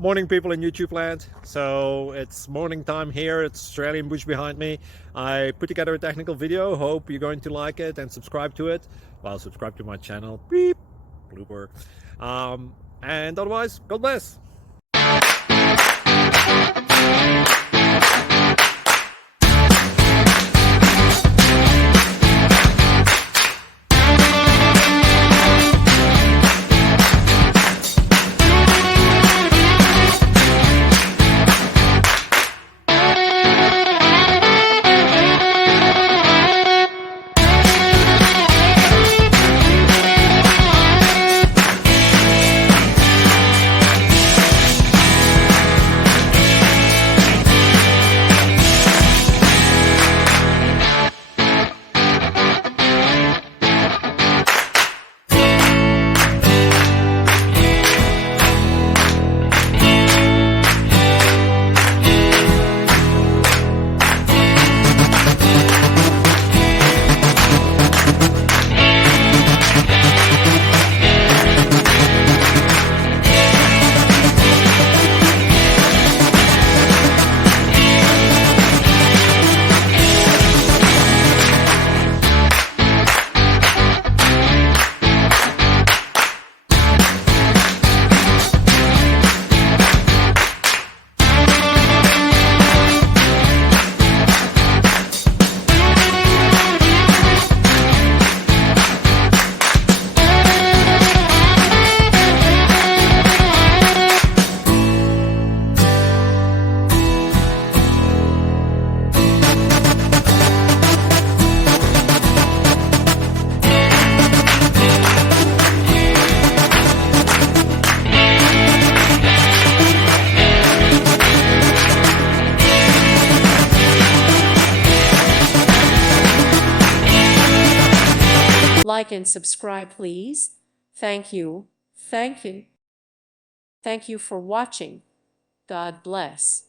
Morning, people in YouTube land. So it's morning time here. It's Australian bush behind me. I put together a technical video. Hope you're going to like it and subscribe to it. Well, subscribe to my channel. Beep. Blooper. And otherwise, God bless. Like and subscribe, please. Thank you. Thank you. Thank you for watching. God bless.